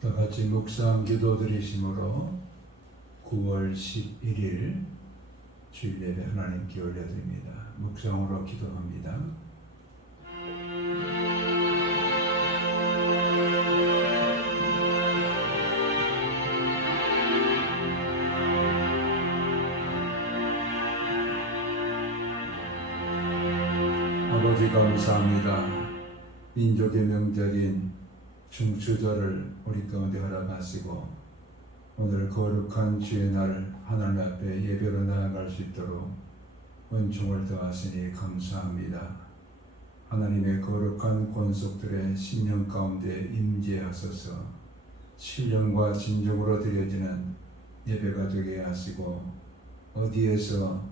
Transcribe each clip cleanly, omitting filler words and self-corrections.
다 같이 묵상 기도 드리심으로 9월 11일 주일 예배 하나님께 올려드립니다. 묵상으로 기도합니다. 아버지 감사합니다. 민족의 명절인 중추절을 우리 가운데 허락하시고 오늘 거룩한 주의 날 하나님 앞에 예배로 나아갈 수 있도록 은총을 더하시니 감사합니다. 하나님의 거룩한 권속들의 신령 가운데 임재하소서 신령과 진정으로 드려지는 예배가 되게 하시고 어디에서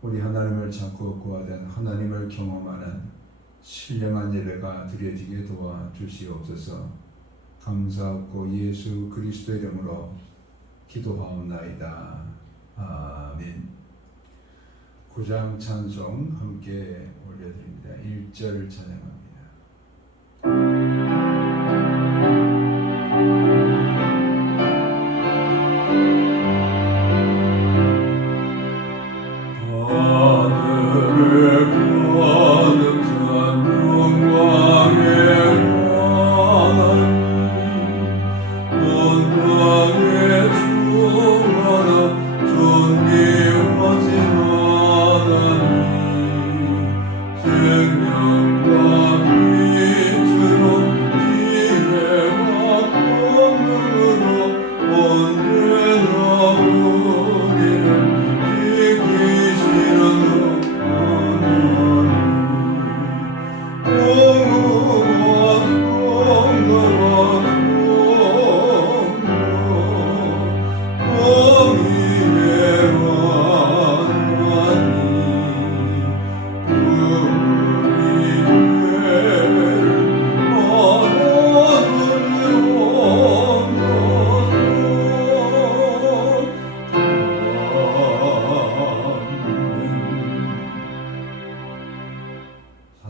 우리 하나님을 찾고 구하던 하나님을 경험하는 신령한 예배가 드려지게 도와주시옵소서. 감사하고 예수 그리스도 이름으로 기도하옵나이다. 아멘. 9장 찬송 함께 올려드립니다. 1절 찬양합니다.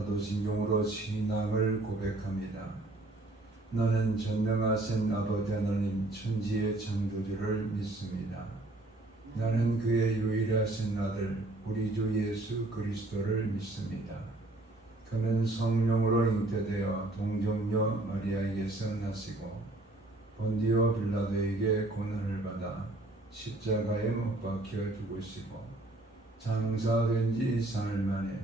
사도신경으로 신앙을 고백합니다. 나는 전능하신 아버지 하나님 천지의 창조주를 믿습니다. 나는 그의 유일하신 아들 우리 주 예수 그리스도를 믿습니다. 그는 성령으로 잉태되어 동정녀 마리아에게서 나시고 본디오 빌라도에게 고난을 받아 십자가에 못 박혀 죽으시고 장사된 지 사흘 만에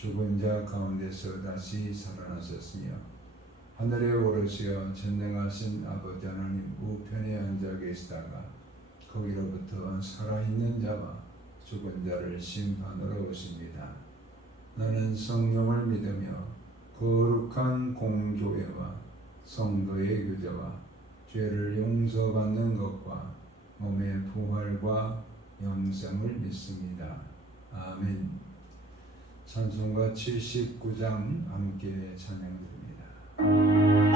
죽은 자 가운데서 다시 살아나셨으며 하늘에 오르시어 전능하신 아버지 하나님 우편에 앉아 계시다가 거기로부터 살아있는 자와 죽은 자를 심판으로 오십니다. 나는 성령을 믿으며 거룩한 공교회와 성도의 교제와 죄를 용서받는 것과 몸의 부활과 영생을 믿습니다. 아멘. 찬송가 79장 함께 찬양드립니다.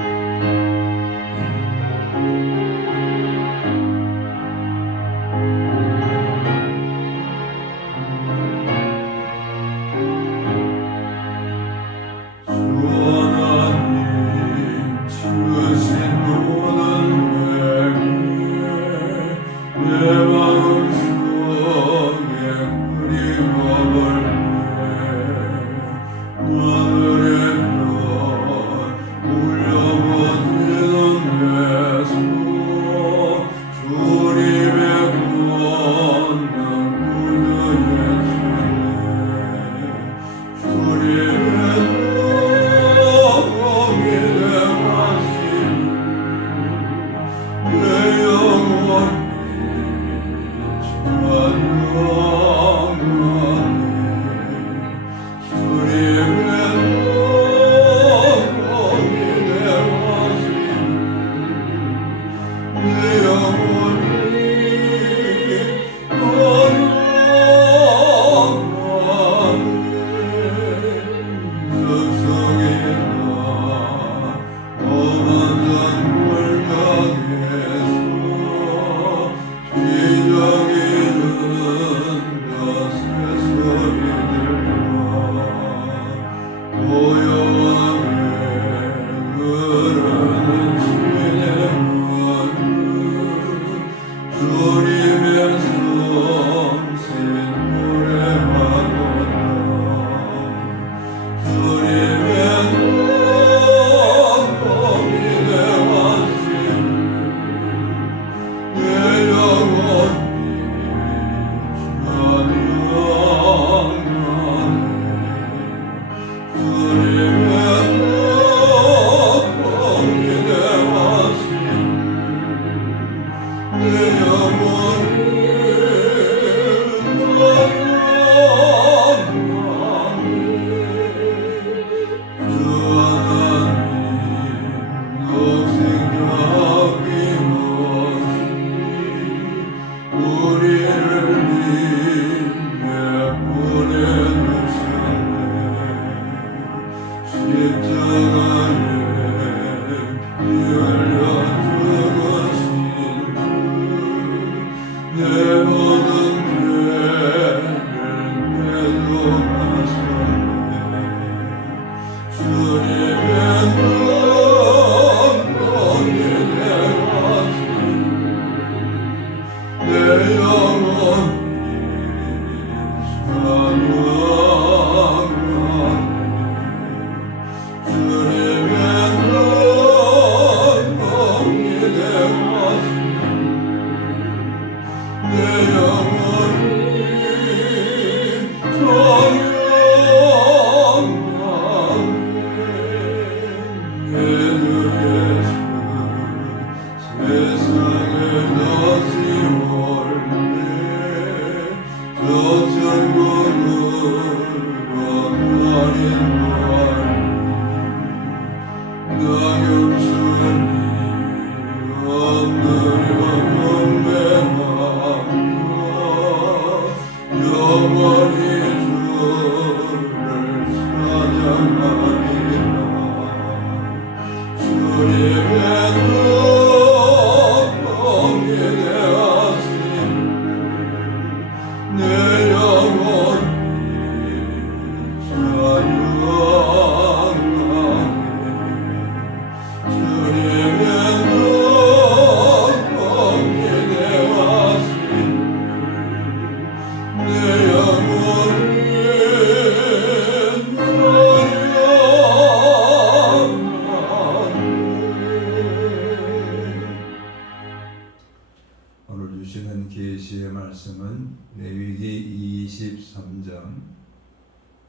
계시의 말씀은 레위기 23장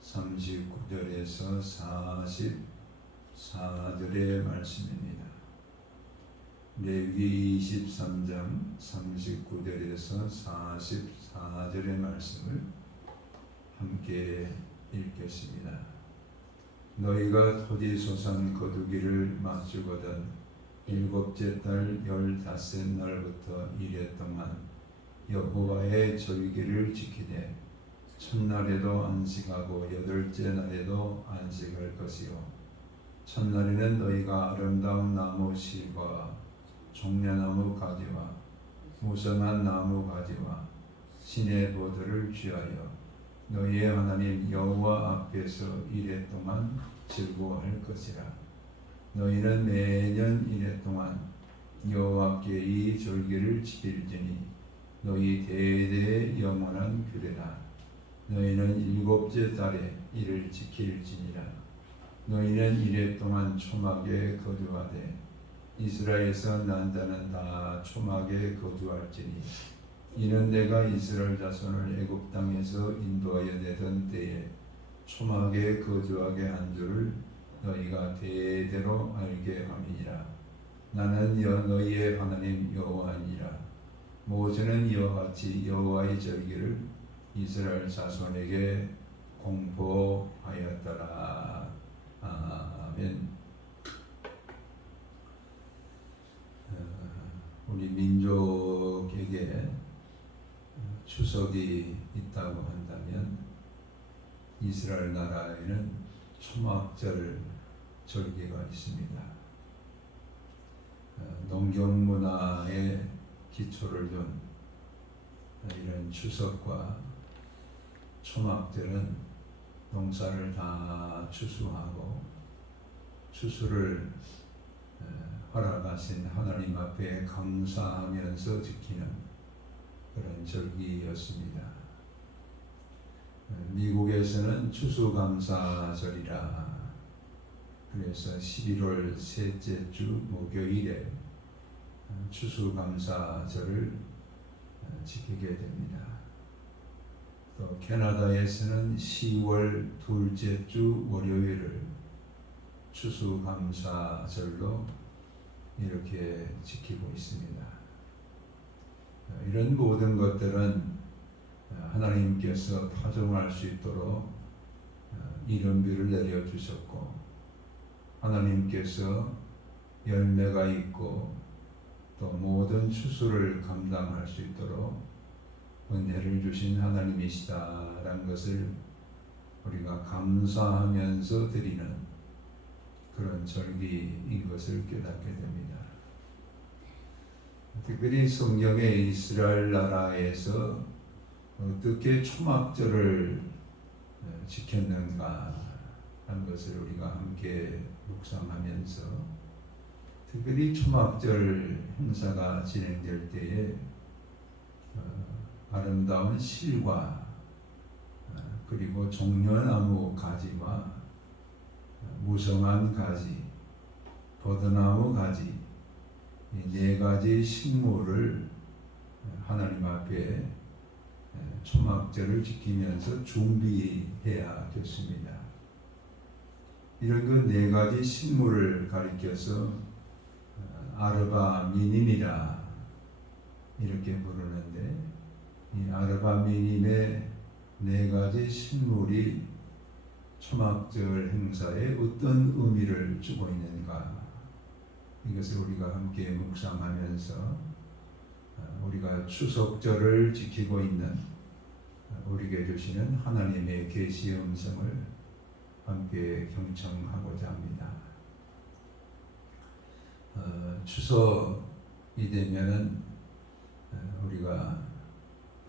39절에서 44절의 말씀입니다. 레위기 23장 39절에서 44절의 말씀을 함께 읽겠습니다. 너희가 토지 소산 거두기를 맞추거든 일곱째 달 15날부터 이래 동안 여호와의 절기를 지키되 첫날에도 안식하고 여덟째 날에도 안식할 것이요 첫날에는 너희가 아름다운 나무 실과 종려나무 가지와 무성한 나무 가지와 신의 보들을 취하여 너희의 하나님 여호와 앞에서 이래 동안 즐거워할 것이라. 너희는 매년 이래 동안 여호와께 이 절기를 지킬지니 너희 대대의 영원한 규례라. 너희는 일곱째 달에 이를 지킬지니라. 너희는 이래 동안 초막에 거주하되 이스라엘에서 난 자는 다 초막에 거주할지니 이는 내가 이스라엘 자손을 애굽 땅에서 인도하여 내던 때에 초막에 거주하게 한 줄을 너희가 대대로 알게 함이니라. 나는 너희의 하나님 여호와니라. 모세는 이와 같이 여호와의 절기를 이스라엘 자손에게 공포하였더라. 아멘. 우리 민족에게 추석이 있다고 한다면 이스라엘 나라에는 초막절 절기가 있습니다. 농경 문화의 기초를 둔 이런 추석과 초막절은 농사를 다 추수하고 추수를 허락하신 하나님 앞에 감사하면서 지키는 그런 절기였습니다. 미국에서는 추수감사절이라 그래서 11월 셋째 주 목요일에 추수감사절을 지키게 됩니다. 또 캐나다에서는 10월 둘째 주 월요일을 추수감사절로 이렇게 지키고 있습니다. 이런 모든 것들은 하나님께서 파종할 수 있도록 이른비를 내려주셨고 하나님께서 열매가 있고 또 모든 추수를 감당할 수 있도록 은혜를 주신 하나님이시다라는 것을 우리가 감사하면서 드리는 그런 절기인 것을 깨닫게 됩니다. 특별히 성경의 이스라엘 나라에서 어떻게 초막절을 지켰는가 하는 것을 우리가 함께 묵상하면서 특별히 초막절 행사가 진행될 때에 아름다운 실과 그리고 종려나무 가지와 무성한 가지, 버드나무 가지 이 네 가지 식물을 하나님 앞에 초막절을 지키면서 준비해야 됐습니다. 이런 그 네 가지 식물을 가리켜서 아르바 미님이라 이렇게 부르는데, 이 아르바 미님의 네 가지 신물이 초막절 행사에 어떤 의미를 주고 있는가, 이것을 우리가 함께 묵상하면서 우리가 추석절을 지키고 있는 우리에게 주시는 하나님의 계시의 음성을 함께 경청하고자 합니다. 추석이 되면은 우리가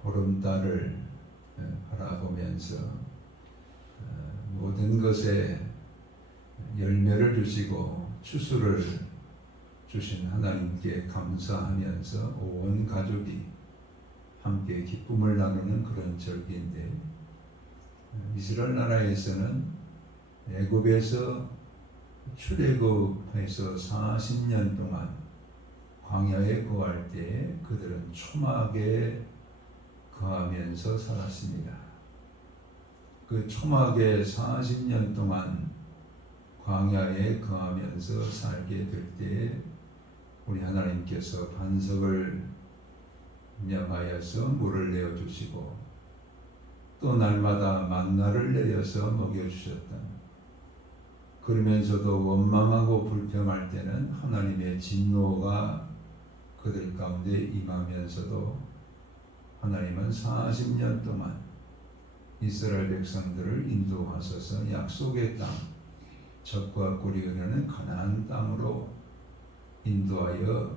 보름달을 바라보면서 모든 것에 열매를 주시고 추수를 주신 하나님께 감사하면서 온 가족이 함께 기쁨을 나누는 그런 절기인데, 이스라엘 나라에서는 애굽에서 출애굽해서 40년 동안 광야에 거할 때 그들은 초막에 거하면서 살았습니다. 그 초막에 40년 동안 광야에 거하면서 살게 될 때 우리 하나님께서 반석을 명하여서 물을 내어주시고 또 날마다 만나를 내려서 먹여주셨다. 그러면서도 원망하고 불평할 때는 하나님의 진노가 그들 가운데 임하면서도 하나님은 40년 동안 이스라엘 백성들을 인도하셔서 약속의 땅, 젖과 꿀이 흐르는 가나안 땅으로 인도하여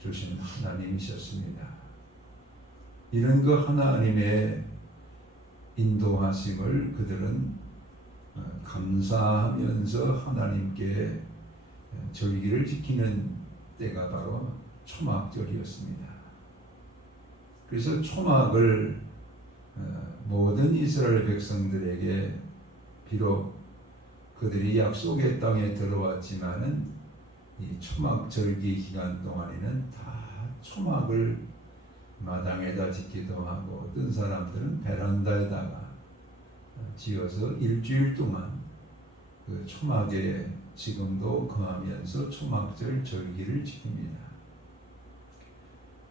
주신 하나님이셨습니다. 이런 그 하나님의 인도하심을 그들은 감사하면서 하나님께 절기를 지키는 때가 바로 초막절이었습니다. 그래서 초막을 모든 이스라엘 백성들에게, 비록 그들이 약속의 땅에 들어왔지만은 이 초막절기 기간 동안에는 다 초막을 마당에다 짓기도 하고, 어떤 사람들은 베란다에다가 지어서 일주일 동안 그 초막에 지금도 거하면서 초막절 절기를 지킵니다.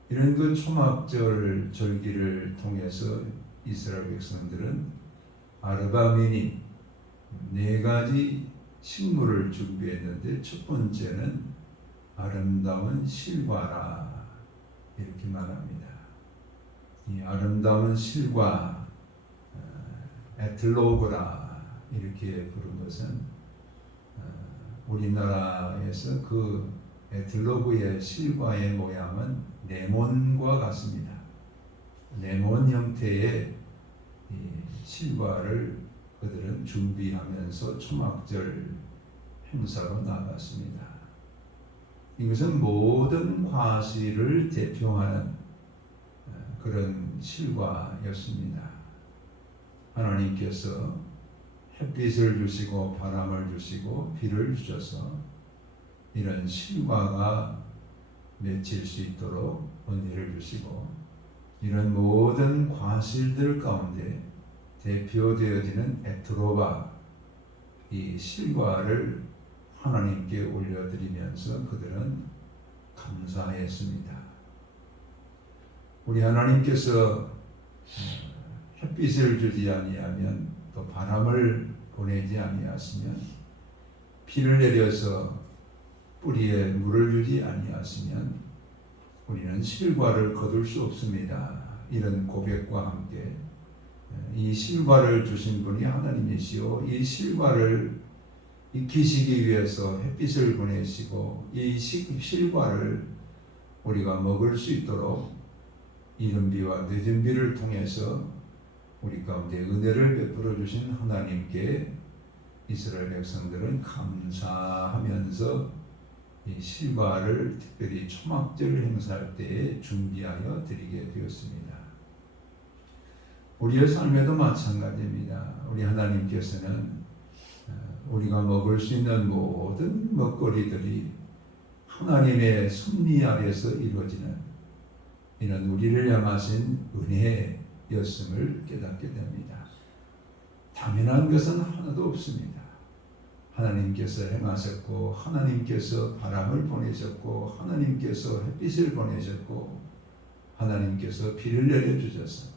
이런 그 초막절 절기를 통해서 이스라엘 백성들은 아르바민이 네 가지 식물을 준비했는데, 첫 번째는 아름다운 실과라 이렇게 말합니다. 이 아름다운 실과, 에틀로그라 이렇게 부른 것은 우리나라에서 그 에틀로그의 실과의 모양은 레몬과 같습니다. 레몬 형태의 이 실과를 그들은 준비하면서 초막절 행사로 나갔습니다. 이것은 모든 과실을 대표하는 그런 실과였습니다. 하나님께서 햇빛을 주시고 바람을 주시고 비를 주셔서 이런 실과가 맺힐 수 있도록 은혜를 주시고, 이런 모든 과실들 가운데 대표되어지는 에트로바, 이 실과를 하나님께 올려드리면서 그들은 감사했습니다. 우리 하나님께서 햇빛을 주지 아니하면, 또 바람을 보내지 아니하시면, 비를 내려서 뿌리에 물을 주지 아니하시면 우리는 실과를 거둘 수 없습니다. 이런 고백과 함께 이 실과를 주신 분이 하나님이시오, 이 실과를 익히시기 위해서 햇빛을 보내시고 이 실과를 우리가 먹을 수 있도록 이른 비와 늦은 비를 통해서 우리 가운데 은혜를 베풀어 주신 하나님께 이스라엘 백성들은 감사하면서 이 실과를 특별히 초막절 행사할 때에 준비하여 드리게 되었습니다. 우리의 삶에도 마찬가지입니다. 우리 하나님께서는 우리가 먹을 수 있는 모든 먹거리들이 하나님의 섭리 아래서 이루어지는 이런 우리를 향하신 은혜였음을 깨닫게 됩니다. 당연한 것은 하나도 없습니다. 하나님께서 행하셨고, 하나님께서 바람을 보내셨고, 하나님께서 햇빛을 보내셨고, 하나님께서 비를 내려주셔서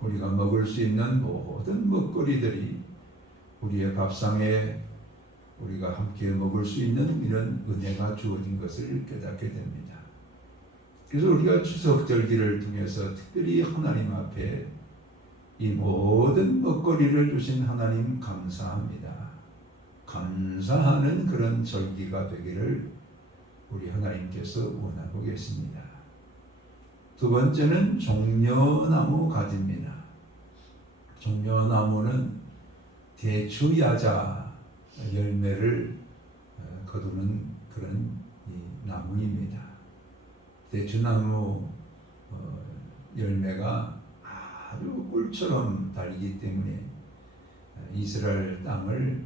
우리가 먹을 수 있는 모든 먹거리들이 우리의 밥상에 우리가 함께 먹을 수 있는 이런 은혜가 주어진 것을 깨닫게 됩니다. 그래서 우리가 추석절기를 통해서 특별히 하나님 앞에 이 모든 먹거리를 주신 하나님 감사합니다. 감사하는 그런 절기가 되기를 우리 하나님께서 원하고 계십니다. 두 번째는 종려나무 가지입니다. 종려나무는 대추야자 열매를 거두는 그런 나무입니다. 대추나무 열매가 아주 꿀처럼 달기 때문에 이스라엘 땅을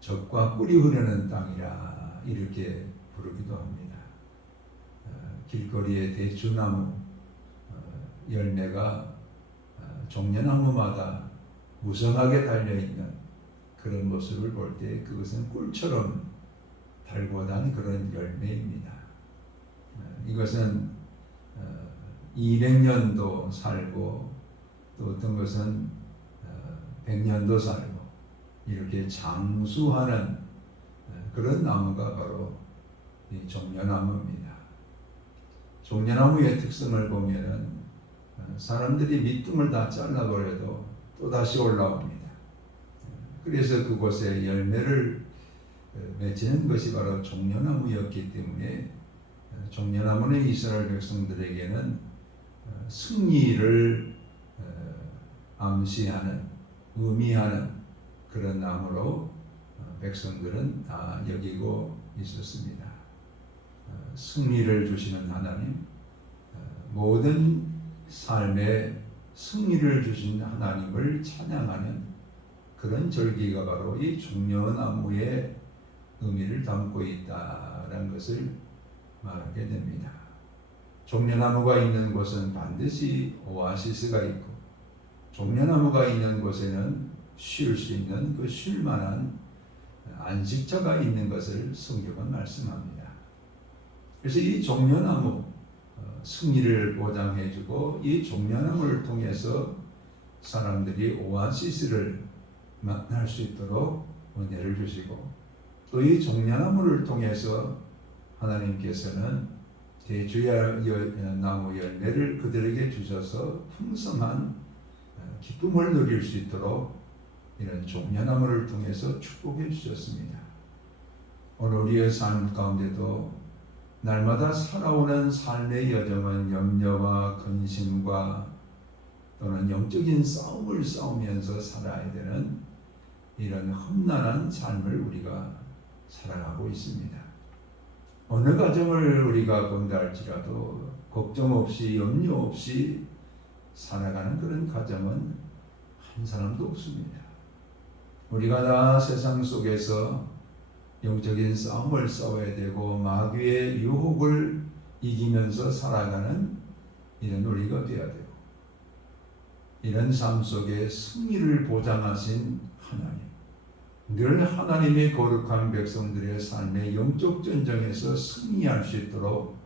젖과 꿀이 흐르는 땅이라 이렇게 부르기도 합니다. 길거리에 대추나무 열매가 종려나무마다 무성하게 달려있는 그런 모습을 볼 때 그것은 꿀처럼 달고단 그런 열매입니다. 이것은 200년도 살고 또 어떤 것은 100년도 살고 이렇게 장수하는 그런 나무가 바로 이 종려나무입니다. 종려나무의 특성을 보면은 사람들이 밑둥을 다 잘라버려도 또 다시 올라옵니다. 그래서 그곳에 열매를 맺히는 것이 바로 종려나무였기 때문에 종려나무는 이스라엘 백성들에게는 승리를 암시하는, 의미하는 그런 나무로 백성들은 다 여기고 있었습니다. 승리를 주시는 하나님, 모든 삶에 승리를 주신 하나님을 찬양하는 그런 절기가 바로 이 종려나무의 의미를 담고 있다는 것을 말하게 됩니다. 종려나무가 있는 곳은 반드시 오아시스가 있고, 종려나무가 있는 곳에는 쉴 수 있는 그 쉴만한 안식처가 있는 것을 성경은 말씀합니다. 그래서 이 종려나무 승리를 보장해주고, 이 종려나무를 통해서 사람들이 오아시스를 만날 수 있도록 은혜를 주시고, 또 이 종려나무를 통해서 하나님께서는 대추나무 열매를 그들에게 주셔서 풍성한 기쁨을 누릴 수 있도록 이런 종려나무를 통해서 축복해 주셨습니다. 오늘 우리의 삶 가운데도 날마다 살아오는 삶의 여정은 염려와 근심과 또는 영적인 싸움을 싸우면서 살아야 되는 이런 험난한 삶을 우리가 살아가고 있습니다. 어느 가정을 우리가 본다 할지라도 걱정 없이 염려 없이 살아가는 그런 가정은 한 사람도 없습니다. 우리가 다 세상 속에서 영적인 싸움을 싸워야 되고 마귀의 유혹을 이기면서 살아가는 이런 우리가 되어야 되고, 이런 삶 속에 승리를 보장하신 하나님, 늘 하나님의 거룩한 백성들의 삶의 영적 전쟁에서 승리할 수 있도록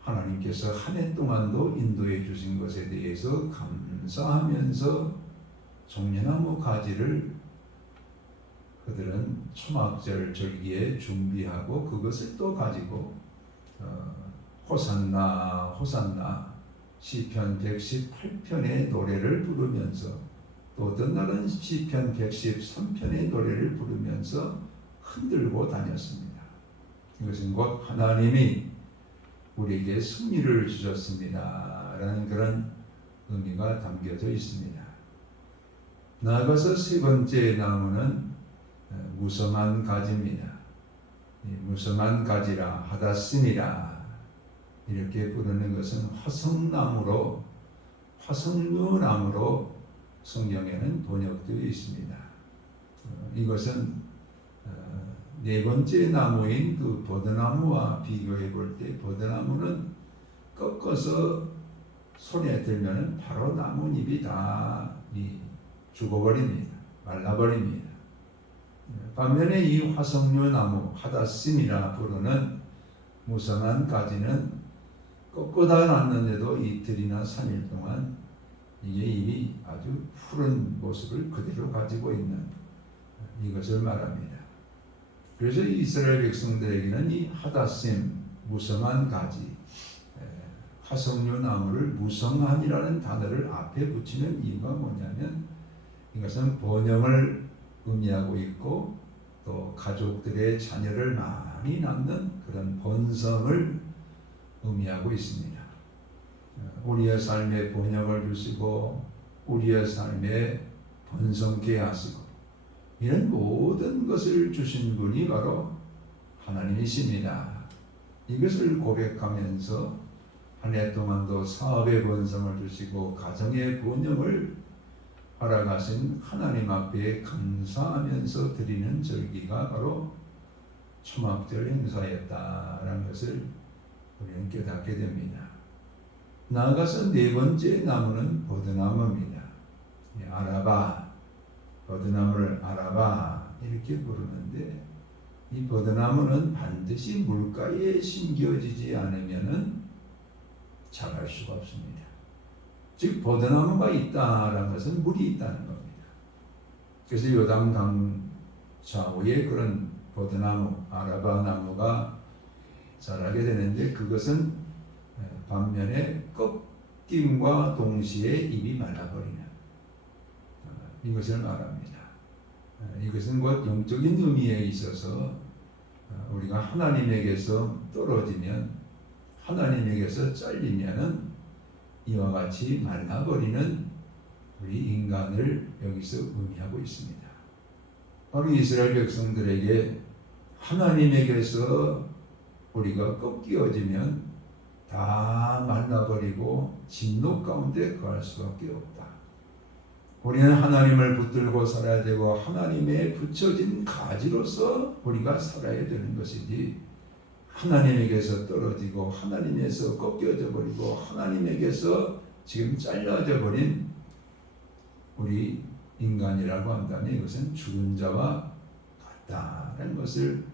하나님께서 한 해 동안도 인도해 주신 것에 대해서 감사하면서 종려나무 가지를 그들은 초막절 절기에 준비하고 그것을 또 가지고 호산나 호산나 시편 118편의 노래를 부르면서, 또 어떤 날은 시편 113편의 노래를 부르면서 흔들고 다녔습니다. 이것은 곧 하나님이 우리에게 승리를 주셨습니다 라는 그런 의미가 담겨져 있습니다. 나아가서 세 번째 나무는 무성한 가지입니다. 무성한 가지라 하다심이라 이렇게 부르는 것은 화성나무로, 화성류나무로 성경에는 번역되어 있습니다. 이것은 네 번째 나무인 그 버드나무와 비교해 볼 때, 버드나무는 꺾어서 손에 들면 바로 나뭇잎이 다 죽어버립니다. 말라버립니다. 반면에 이 화석류 나무 하다심이라 부르는 무성한 가지는 꺾어다 놨는데도 이틀이나 3일 동안 이게 잎이 아주 푸른 모습을 그대로 가지고 있는 이것을 말합니다. 그래서 이스라엘 백성들에게는 이 하다심 무성한 가지 화석류 나무를 무성한이라는 단어를 앞에 붙이는 이유가 뭐냐면 이것은 번영을 의미하고 있고 또 가족들의 자녀를 많이 낳는 그런 번성을 의미하고 있습니다. 우리의 삶에 번영을 주시고 우리의 삶에 번성케 하시고 이런 모든 것을 주신 분이 바로 하나님이십니다. 이것을 고백하면서 한 해 동안도 사업의 번성을 주시고 가정의 번영을 허락하신 하나님 앞에 감사하면서 드리는 절기가 바로 초막절 행사였다라는 것을 우리는 깨닫게 됩니다. 나아가서 네 번째 나무는 버드나무입니다. 아라바, 버드나무를 아라바 이렇게 부르는데 이 버드나무는 반드시 물가에 심겨지지 않으면은 자랄 수가 없습니다. 즉 버드나무가 있다라는 것은 물이 있다는 겁니다. 그래서 요단강 좌우에 그런 버드나무, 아라바 나무가 자라게 되는데 그것은 반면에 꺾임과 동시에 잎이 말라버리는 이것을 말합니다. 이것은 곧 영적인 의미에 있어서 우리가 하나님에게서 떨어지면 하나님에게서 잘리면은 이와 같이 말라버리는 우리 인간을 여기서 의미하고 있습니다. 바로 이스라엘 백성들에게 하나님에게서 우리가 꺾여지면 다 말라버리고 진노 가운데 거할 수밖에 없다. 우리는 하나님을 붙들고 살아야 되고 하나님의 붙여진 가지로서 우리가 살아야 되는 것이지 하나님에게서 떨어지고 하나님에서 꺾여져 버리고 하나님에게서 지금 잘라져 버린 우리 인간이라고 한다면 이것은 죽은 자와 같다는 것을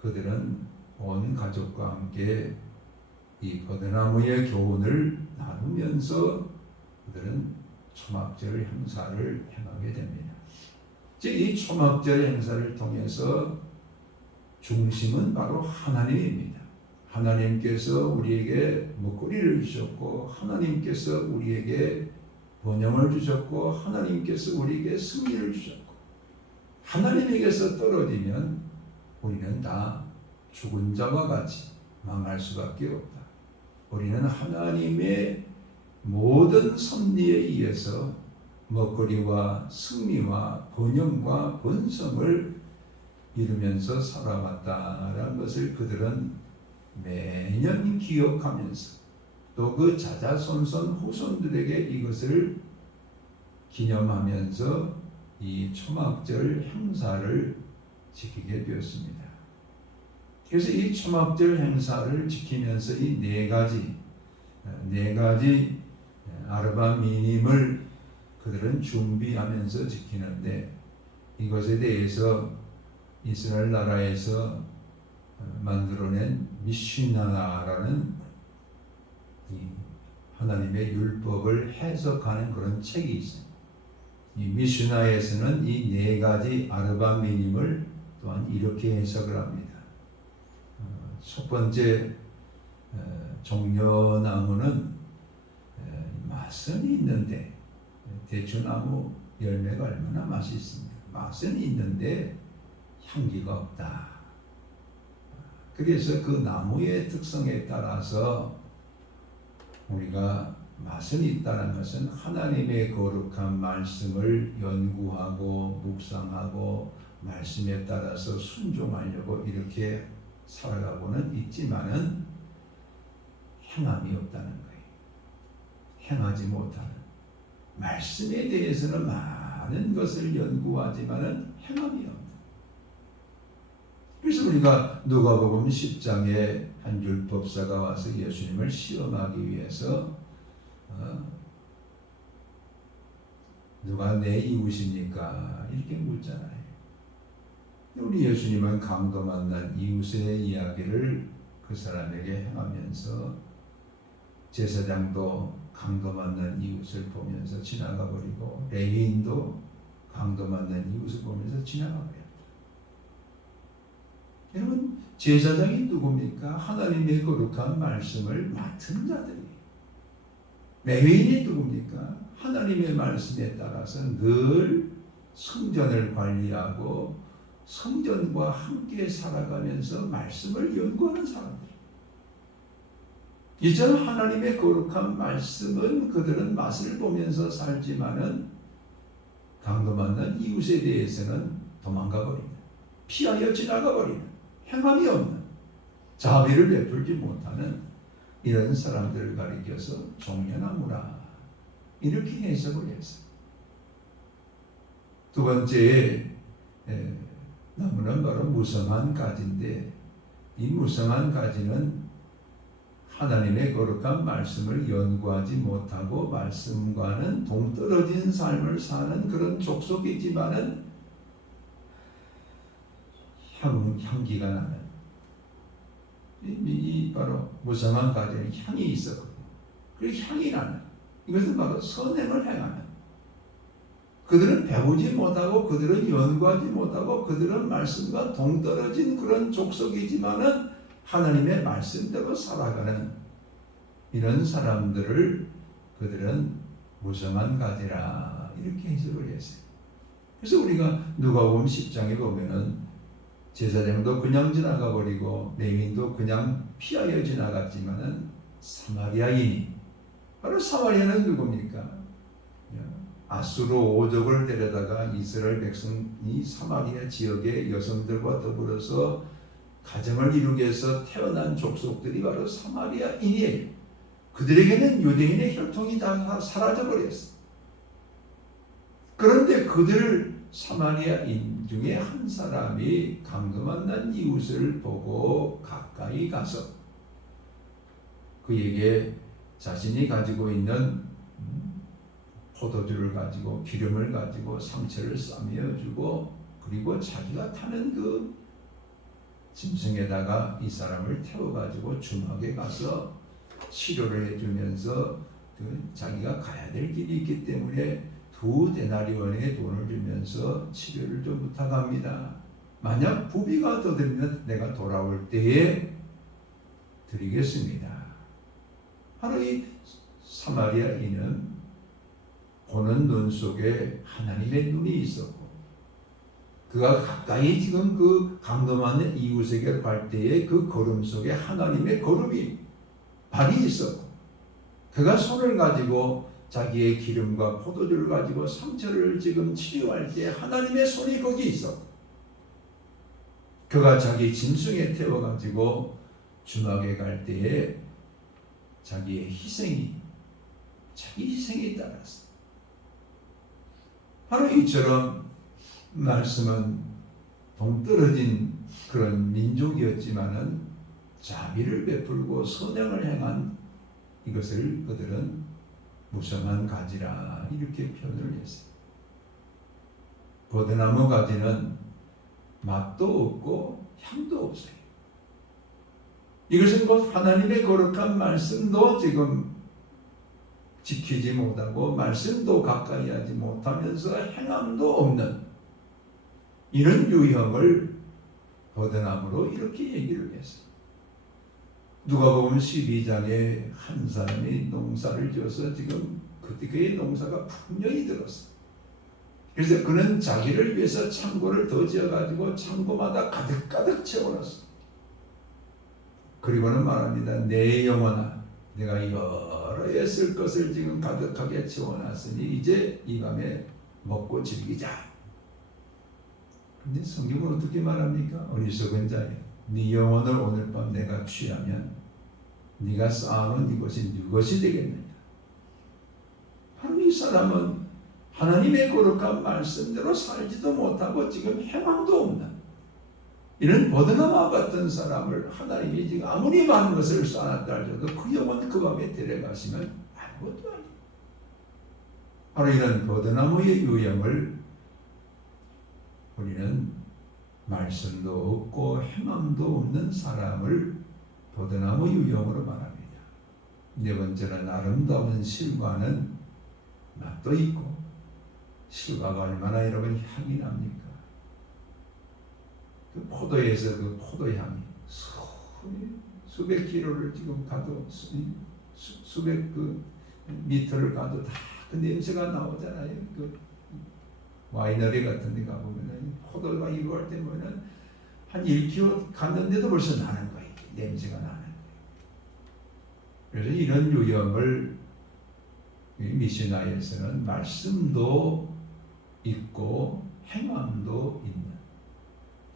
그들은 온 가족과 함께 이 버드나무의 교훈을 나누면서 그들은 초막절 행사를 행하게 됩니다. 즉 이 초막절 행사를 통해서 중심은 바로 하나님입니다. 하나님께서 우리에게 먹거리를 주셨고 하나님께서 우리에게 번영을 주셨고 하나님께서 우리에게 승리를 주셨고 하나님에게서 떨어지면 우리는 다 죽은 자와 같이 망할 수밖에 없다. 우리는 하나님의 모든 섭리에 의해서 먹거리와 승리와 번영과 번성을 이루면서 살아왔다라는 것을 그들은 매년 기억하면서 또 그 자자손손 후손들에게 이것을 기념하면서 이 초막절 행사를 지키게 되었습니다. 그래서 이 초막절 행사를 지키면서 이 네 가지 아르바 미님을 그들은 준비하면서 지키는데 이것에 대해서 이스라엘 나라에서 만들어낸 미슈나라는 하나님의 율법을 해석하는 그런 책이 있습니다. 이 미슈나에서는 이 네 가지 아르바 미님을 또한 이렇게 해석을 합니다. 첫 번째 종려나무는 맛은 있는데 대추나무 열매가 얼마나 맛이 있습니까? 맛은 있는데 향기가 없다. 그래서 그 나무의 특성에 따라서 우리가 맛은 있다는 것은 하나님의 거룩한 말씀을 연구하고 묵상하고 말씀에 따라서 순종하려고 이렇게 살아가고는 있지만은 행함이 없다는 거예요. 행하지 못하는 말씀에 대해서는 많은 것을 연구하지만은 행함이 없다. 그래서 우리가 누가복음 10장에 한 율법사가 와서 예수님을 시험하기 위해서 누가 내 이웃입니까? 이렇게 묻잖아요. 우리 예수님은 강도 만난 이웃의 이야기를 그 사람에게 행하면서 제사장도 강도 만난 이웃을 보면서 지나가 버리고 레위인도 강도 만난 이웃을 보면서 지나가 버려요. 여러분, 제사장이 누굽니까? 하나님의 거룩한 말씀을 맡은 자들이에요. 레위인이 누굽니까? 하나님의 말씀에 따라서 늘 성전을 관리하고 성전과 함께 살아가면서 말씀을 연구하는 사람들. 이처럼 하나님의 거룩한 말씀은 그들은 맛을 보면서 살지만은 강도 만난 이웃에 대해서는 도망가 버리는, 피하여 지나가 버리는, 행함이 없는, 자비를 베풀지 못하는 이런 사람들을 가리켜서 종려나무라 이렇게 해석을 했어요. 두 번째 나무는 바로 무성한 가지인데, 이 무성한 가지는 하나님의 거룩한 말씀을 연구하지 못하고 말씀과는 동떨어진 삶을 사는 그런 족속이지만은 향기가 나는, 이 바로 무성한 가지는 향이 있었거든요. 그 향이 나는, 이것은 바로 선행을 행하는, 그들은 배우지 못하고 그들은 연구하지 못하고 그들은 말씀과 동떨어진 그런 족속이지만은 하나님의 말씀대로 살아가는 이런 사람들을 그들은 무성한 가지라 이렇게 해석을 했어요. 그래서 우리가 누가복음 10장에 보면은 제사장도 그냥 지나가 버리고 레위인도 그냥 피하여 지나갔지만은 사마리아인이, 바로 사마리아는 누굽니까? 아수르 오족을 데려다가 이스라엘 백성이 사마리아 지역의 여성들과 더불어서 가정을 이루기 위해서 태어난 족속들이 바로 사마리아인이에요. 그들에게는 유대인의 혈통이 다 사라져버렸어. 그런데 그들 사마리아인 중에 한 사람이 강도 만난 이웃을 보고 가까이 가서 그에게 자신이 가지고 있는 포도주를 가지고 기름을 가지고 상처를 싸매어 주고, 그리고 자기가 타는 그 짐승에다가 이 사람을 태워가지고 주막에 가서 치료를 해주면서 자기가 가야 될 길이 있기 때문에 2데나리온의 돈을 주면서 치료를 좀 부탁합니다. 만약 부비가 더 들면 내가 돌아올 때에 드리겠습니다. 바로 이 사마리아인은 보는 눈 속에 하나님의 눈이 있었고, 그가 가까이 지금 그 강도 많은 이웃에게 갈 때에 그 걸음 속에 하나님의 걸음이 발이 있었고, 그가 손을 가지고 자기의 기름과 포도주를 가지고 상처를 지금 치료할 때 하나님의 손이 거기 있었고, 그가 자기 짐승에 태워가지고 주막에 갈 때에 자기 희생이 따랐어. 바로 이처럼 말씀은 동떨어진 그런 민족이었지만은 자비를 베풀고 선행을 행한 이것을 그들은 무성한 가지라 이렇게 표현을 했어요. 버드나무 가지는 맛도 없고 향도 없어요. 이것은 곧 하나님의 거룩한 말씀도 지금 지키지 못하고 말씀도 가까이 하지 못하면서 행함도 없는 이런 유형을 버드나무로 이렇게 얘기를 했어요. 누가복음 12장에 한 사람이 농사를 지어서 지금 그때의 농사가 풍년이 들었어요. 그래서 그는 자기를 위해서 창고를 더 지어가지고 창고마다 가득가득 채워놨어요. 그리고는 말합니다. 내 영혼아, 내가 여러 해 쓸 것을 지금 가득하게 채워놨으니 이제 이 밤에 먹고 즐기자. 근데 성경은 어떻게 말합니까? 어리석은 자여, 네 영혼을 오늘 밤 내가 취하면 네가 쌓아놓은 이것이 네 것이 되겠느냐. 바로 이 사람은 하나님의 거룩한 말씀대로 살지도 못하고 지금 행함도 없는 이런 버드나무와 같은 사람을 하나님이 지금 아무리 많은 것을 쌓았다 할지라도 그 영혼 그 밤에 데려가시면 아무것도 아니에요. 바로 이런 버드나무의 유형을 우리는 말씀도 없고 행함도 없는 사람을 버드나무 유형으로 말합니다. 네 번째는 아름다운 실과는 맛도 있고, 실과가 얼마나 여러분 향이 납니까? 그 포도에서 그 포도향이 수백 킬로를 지금 가도 수백 그 미터를 가도 다 그 냄새가 나오잖아요. 그 와이너리 같은 데 가보면은 포도가 이거 할 때 보면은 한 1km 갔는데도 벌써 나는 거예요. 냄새가 나는 거예요. 그래서 이런 유형을 미시나에서는 말씀도 있고 행함도 있는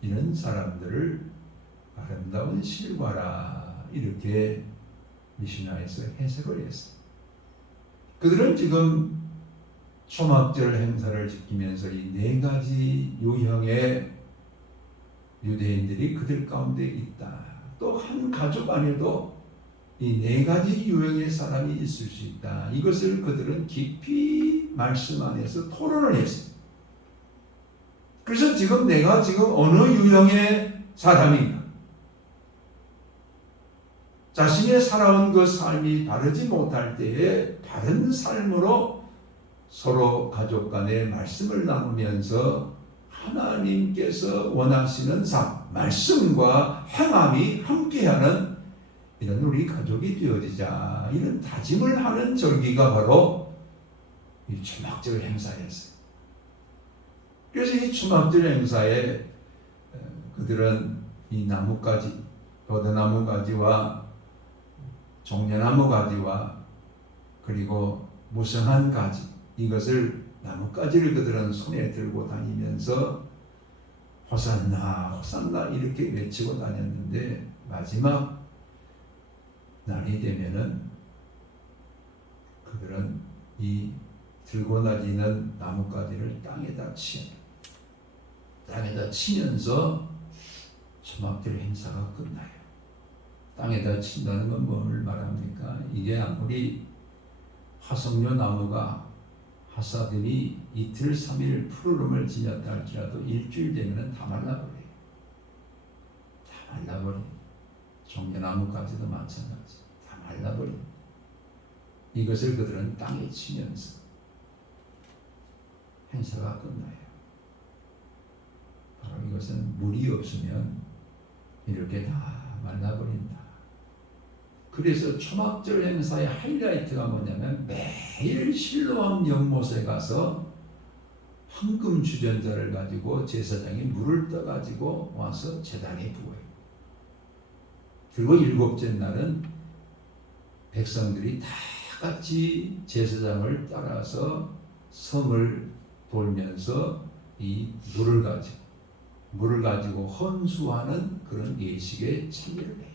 이런 사람들을 아름다운 실과라 이렇게 미시나에서 해석을 했어요. 그들은 지금 초막절 행사를 지키면서 이 네 가지 유형의 유대인들이 그들 가운데 있다. 또 한 가족 안에도 이 네 가지 유형의 사람이 있을 수 있다. 이것을 그들은 깊이 말씀 안에서 토론을 했어요. 그래서 지금 내가 지금 어느 유형의 사람인가? 자신의 살아온 그 삶이 바르지 못할 때에 바른 삶으로 서로 가족 간에 말씀을 나누면서 하나님께서 원하시는 삶, 말씀과 행함이 함께하는 이런 우리 가족이 되어지자 이런 다짐을 하는 절기가 바로 이 초막절 행사였어요. 그래서 이 초막절 행사에 그들은 이 나뭇가지, 버드나무 가지와 종려나무 가지와 그리고 무성한 가지 이것을 나뭇가지를 그들은 손에 들고 다니면서 호산나 호산나 이렇게 외치고 다녔는데 마지막 날이 되면은 그들은 이 들고 다니는 나뭇가지를 땅에다 치면서 초막절 행사가 끝나요. 땅에다 친다는 건 뭘 말합니까? 이게 아무리 화석류 나무가 하사들이 이틀 3일 푸르름을 지녔다 할지라도 일주일 되면 다 말라버려요. 다 말라버려요. 종려나무까지도 마찬가지. 다 말라버려요. 이것을 그들은 땅에 치면서 행사가 끝나요. 바로 이것은 물이 없으면 이렇게 다 말라버린다. 그래서 초막절 행사의 하이라이트가 뭐냐면 매일 실로암 연못에 가서 황금 주전자를 가지고 제사장이 물을 떠가지고 와서 제단에 부어요. 그리고 일곱째 날은 백성들이 다 같이 제사장을 따라서 성을 돌면서 이 물을 가지고 헌수하는 그런 예식에 참여를 해요.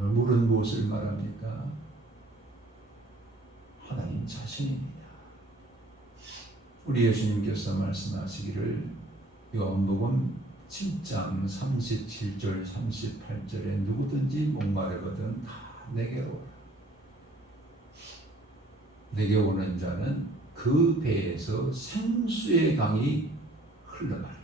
물은 무엇을 말합니까? 하나님 자신입니다. 우리 예수님께서 말씀하시기를 요한복음 7장 37절 38절에 누구든지 목마르거든 다 내게로 오라. 내게 오는 자는 그 배에서 생수의 강이 흘러가리라.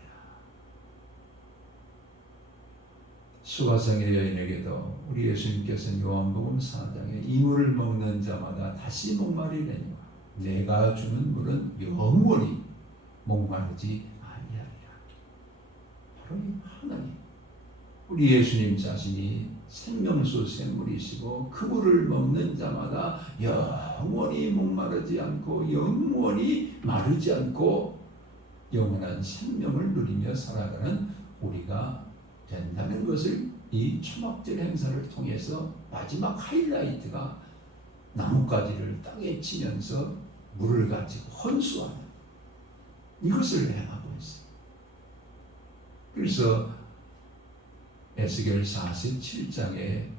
수가성의 여인에게도 우리 예수님께서는 요한복음 4장에 이 물을 먹는 자마다 다시 목마르리니와 내가 주는 물은 영원히 목마르지 아니하리라. 바로 이 하나님, 우리 예수님 자신이 생명수 샘물이시고 그 물을 먹는 자마다 영원히 목마르지 않고 영원히 마르지 않고 영원한 생명을 누리며 살아가는 우리가 된다는 것을 이 초막절 행사를 통해서 마지막 하이라이트가 나뭇가지를 땅에 치면서 물을 가지고 헌수하는 이것을 행하고 있어요. 그래서 에스겔 47장에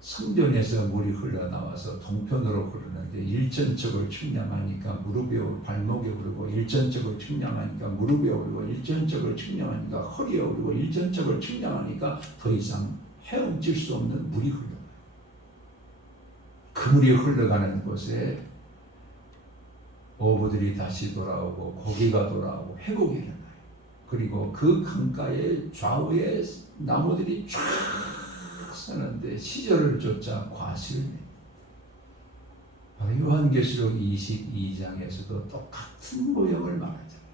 성전에서 물이 흘러나와서 동편으로 흐르는데 일전적으로 측량하니까 무릎에 발목에 오르고 일전적으로 측량하니까 무릎에 오르고 일전적으로 측량하니까 허리에 오르고 일전적으로 측량하니까 더 이상 헤엄칠 수 없는 물이 흘러가요. 그 물이 흘러가는 곳에 어부들이 다시 돌아오고 고기가 돌아오고 회복이 일어나요. 그리고 그 강가의 좌우에 나무들이 쫙 서는데 시절을 쫓아 과실을 냅니다. 요한계시록 22장에서도 똑같은 모형을 말하잖아요.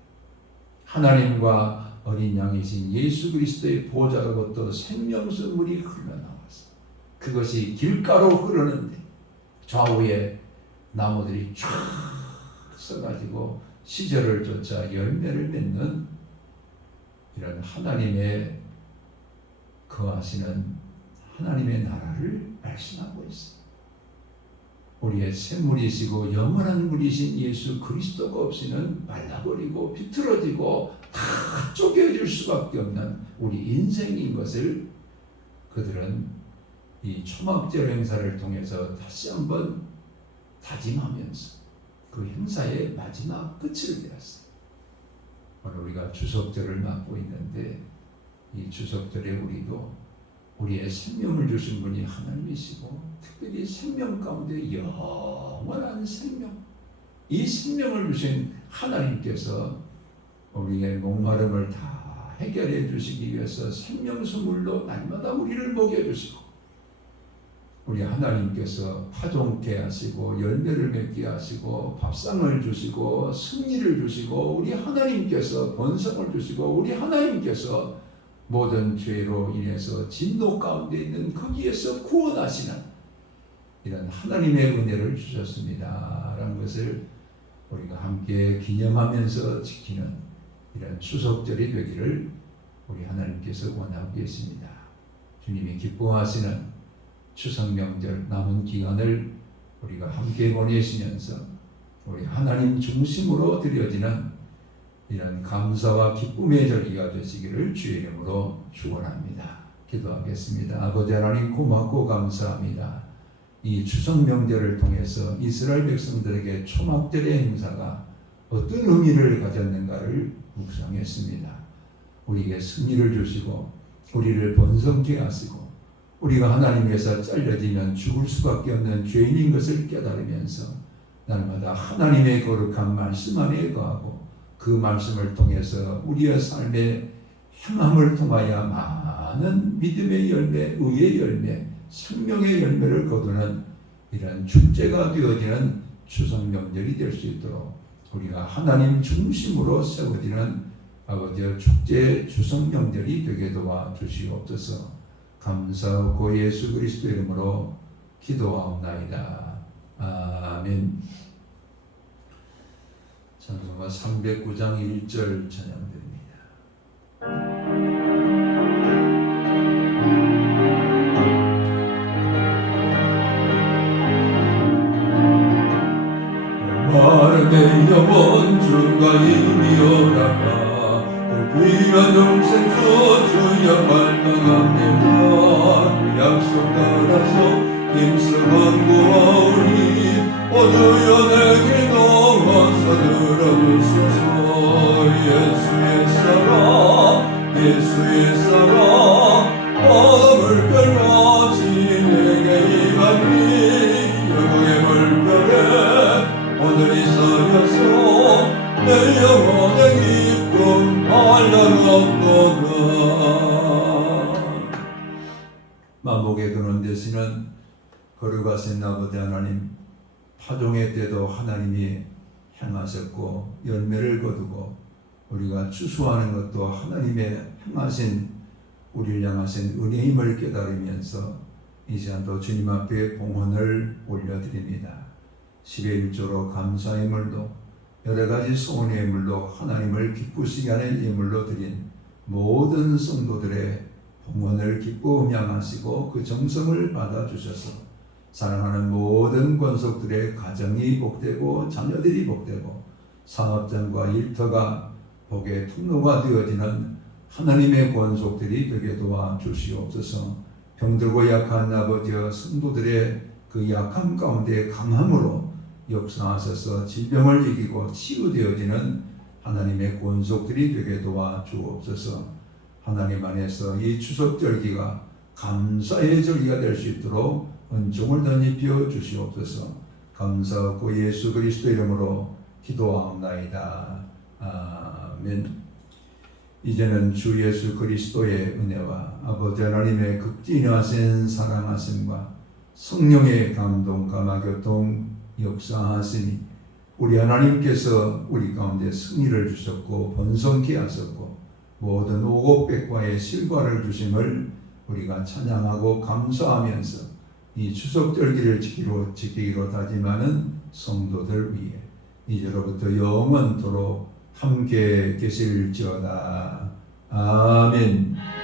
하나님과 어린 양이신 예수 그리스도의 보좌로부터 생명수 물이 흘러나와서 그것이 길가로 흐르는데 좌우에 나무들이 쫙 써가지고 시절을 쫓아 열매를 맺는 이런 하나님의 거하시는 하나님의 나라를 말씀하고 있어요. 우리의 샘물이시고 영원한 물이신 예수 그리스도가 없이는 말라버리고 비틀어지고 다 쪼개질 수밖에 없는 우리 인생인 것을 그들은 이 초막절 행사를 통해서 다시 한번 다짐하면서 그 행사의 마지막 끝을 내었어요. 오늘 우리가 추석절을 맞고 있는데 이 추석절에 우리도 우리의 생명을 주신 분이 하나님이시고 특별히 생명 가운데 영원한 생명, 이 생명을 주신 하나님께서 우리의 목마름을 다 해결해 주시기 위해서 생명수물로 날마다 우리를 먹여주시고 우리 하나님께서 파종케 하시고 열매를 맺게 하시고 밥상을 주시고 승리를 주시고 우리 하나님께서 번성을 주시고 우리 하나님께서 모든 죄로 인해서 진노 가운데 있는 거기에서 구원하시는 이런 하나님의 은혜를 주셨습니다 라는 것을 우리가 함께 기념하면서 지키는 이런 추석절이 되기를 우리 하나님께서 원하고 계십니다. 주님이 기뻐하시는 추석 명절 남은 기간을 우리가 함께 보내시면서 우리 하나님 중심으로 드려지는 이런 감사와 기쁨의 절기가 되시기를 주의 이름으로 축원합니다. 기도하겠습니다. 아버지 하나님 고맙고 감사합니다. 이 추석 명절을 통해서 이스라엘 백성들에게 초막절의 행사가 어떤 의미를 가졌는가를 묵상했습니다. 우리에게 승리를 주시고 우리를 번성케 하시고 우리가 하나님께서 잘려지면 죽을 수밖에 없는 죄인인 것을 깨달으면서 날마다 하나님의 거룩한 말씀 안에 거하고 그 말씀을 통해서 우리의 삶의 행함을 통하여 많은 믿음의 열매, 의의 열매, 생명의 열매를 거두는 이런 축제가 되어지는 추석 명절이 될 수 있도록 우리가 하나님 중심으로 세워지는 아버지의 축제 추석 명절이 되게 도와주시옵소서. 감사하고 예수 그리스도 이름으로 기도하옵나이다. 아멘. 찬송가 309장 1절 찬양드립니다. 마르네 영원 주가 이미 오라가 그 귀한 영생수 주여 갈망합니다. 그 약속 따라서 힘쓰는 구하오니 모두 연에게 넘어서 들어주소서. 예수의 사랑 예수의 사랑 마음을 변하지 내게 임하니 영광의 물결에 오늘이 서여서 내 영혼의 기쁨 알라없도다. 만복에 근원 되시는 거룩하신 아버지 하나님, 파종의 때도 하나님이 행하셨고 열매를 거두고 우리가 추수하는 것도 하나님의 행하신 우리를 향하신 은혜임을 깨달으면서 이 시간도 주님 앞에 봉헌을 올려드립니다. 10의 1조로 감사의 물도 여러 가지 소원의 물도 하나님을 기쁘시게 하는 예물로 드린 모든 성도들의 봉헌을 기뻐 음양하시고 그 정성을 받아주셔서 사랑하는 모든 권속들의 가정이 복되고 자녀들이 복되고 사업장과 일터가 복의 통로가 되어지는 하나님의 권속들이 되게 도와주시옵소서. 병들고 약한 아버지와 성도들의 그 약함 가운데 강함으로 역사하셔서 질병을 이기고 치유되어지는 하나님의 권속들이 되게 도와주옵소서. 하나님 안에서 이 추석절기가 감사의 절기가 될 수 있도록 은총을 덧입혀 주시옵소서. 감사하고 예수 그리스도 이름으로 기도하옵나이다. 아멘. 이제는 주 예수 그리스도의 은혜와 아버지 하나님의 극진하신 사랑하심과 성령의 감동 감화교통 역사하시니 우리 하나님께서 우리 가운데 승리를 주셨고 번성케 하셨고 모든 오곡백과의 실과를 주심을 우리가 찬양하고 감사하면서 이 추석절기를 지키기로 다짐하는 성도들 위해 이제로부터 영원토록 함께 계실지어다. 아멘.